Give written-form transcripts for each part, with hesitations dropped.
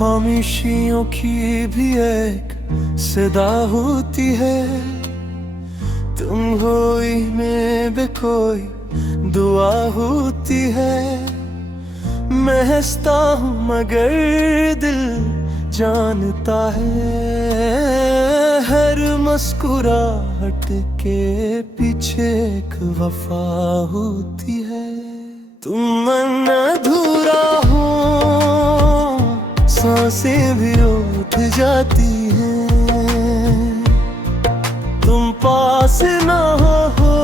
खामोशियों की भी एक सदा होती है। तुम हो में कोई दुआ होती है। मैं हंसता हूँ मगर दिल जानता है, हर मुस्कुराहट के पीछे एक वफा होती है। तुम मन अधूरा हो, सांसें भी उठ जाती हैं। तुम पास ना हो,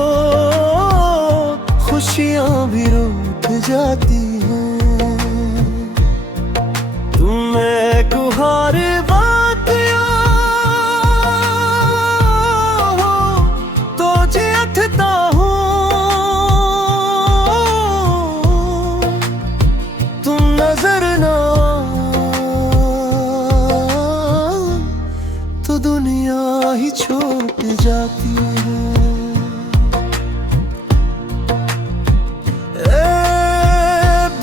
खुशियाँ भी रूठ जाती हैं। तुम एक हार बात हो तो जियठता हूँ। तुम नजर ना तो दुनिया ही छूट जाती है।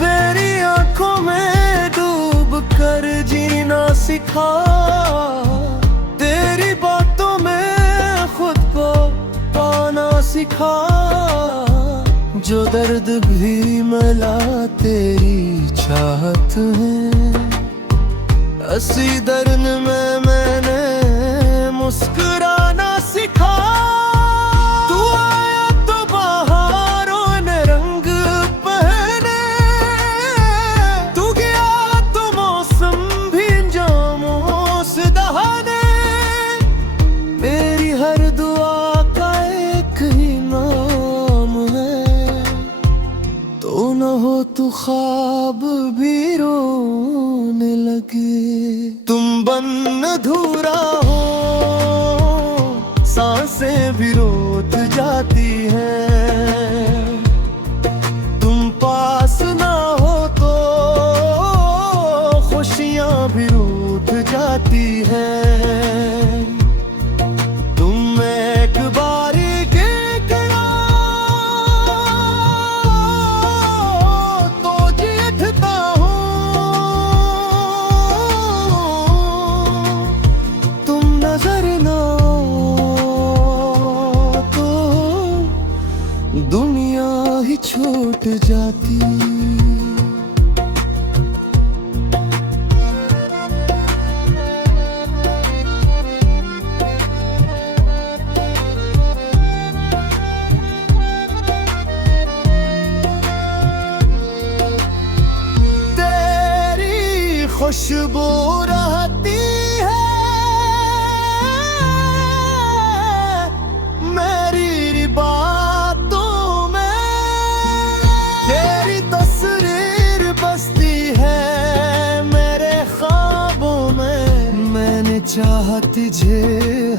मेरी आंखों में डूब कर जीना सिखा, तेरी बातों में खुद को पाना सिखा। जो दर्द भी मिला तेरी चाहत है, असली दर्द में मैंने मुस्कुराना सिखा। तू आया तो बहारों ने रंग पहने, तू गया तो मौसम भी जामों से दहाने। मेरी हर दुआ का एक ही नाम है, तो न हो तू ख्वाब भी रोने लगे। तुम बन अधूरा हो, सांसें भी रोत जाती हैं। तुम पास ना हो तो खुशियाँ भी रूठ जाती हैं। तुम एक बारी के करा तो जीतता हूँ। तुम नजर ना दुनिया ही छूट जाती। तेरी खुशबू रहती है मेरी बातों में, तेरी तस्वीर बसती है मेरे ख्वाबों में। मैंने चाहा तुझे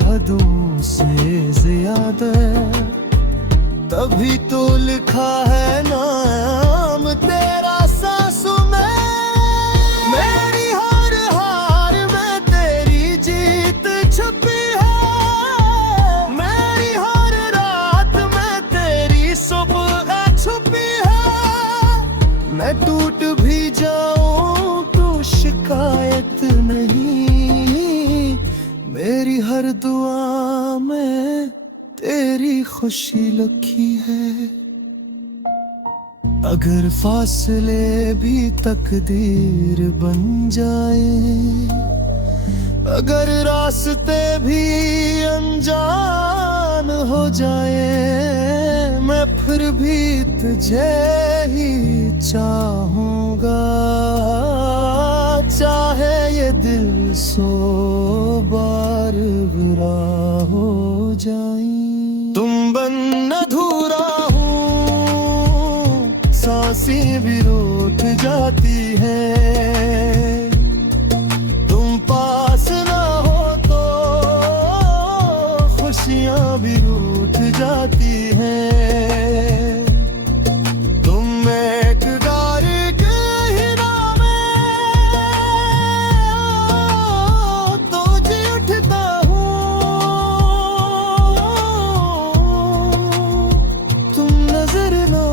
हदों से ज्यादा, तभी तो लिखा है नाम तेरा सांसों में। मेरी हर हार में तेरी जीत छुपी है, मेरी हर रात में तेरी सुबह छुपी है। मैं टूट भी जाऊं तो शिकायत नहीं, मेरी हर दुआ में तेरी खुशी लिखी है। अगर फासले भी तकदीर बन जाए, अगर रास्ते भी अनजान हो जाए, मैं फिर भी तुझे ही चाहूँगा। चाहे ये दिल 100 बार बुरा हो जाए। तुम बन अधूरा हो, सांसें भी रूठ जाती हैं। तुम पास ना हो तो खुशियाँ भी रूठ जाती हैं। तुम एक गार के हिना में तो जी उठता हूँ। तुम नजर ना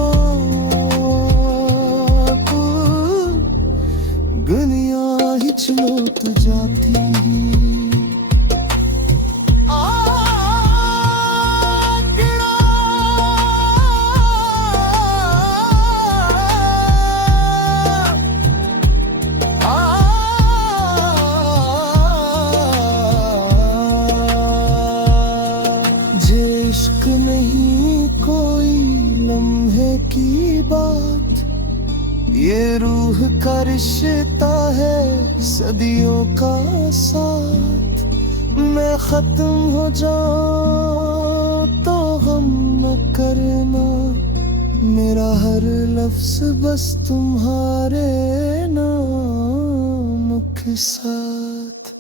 का रिश्ता है, सदियों का साथ। मैं खत्म हो जाऊं तो गम न करना, मेरा हर लफ्ज बस तुम्हारे नाम के साथ।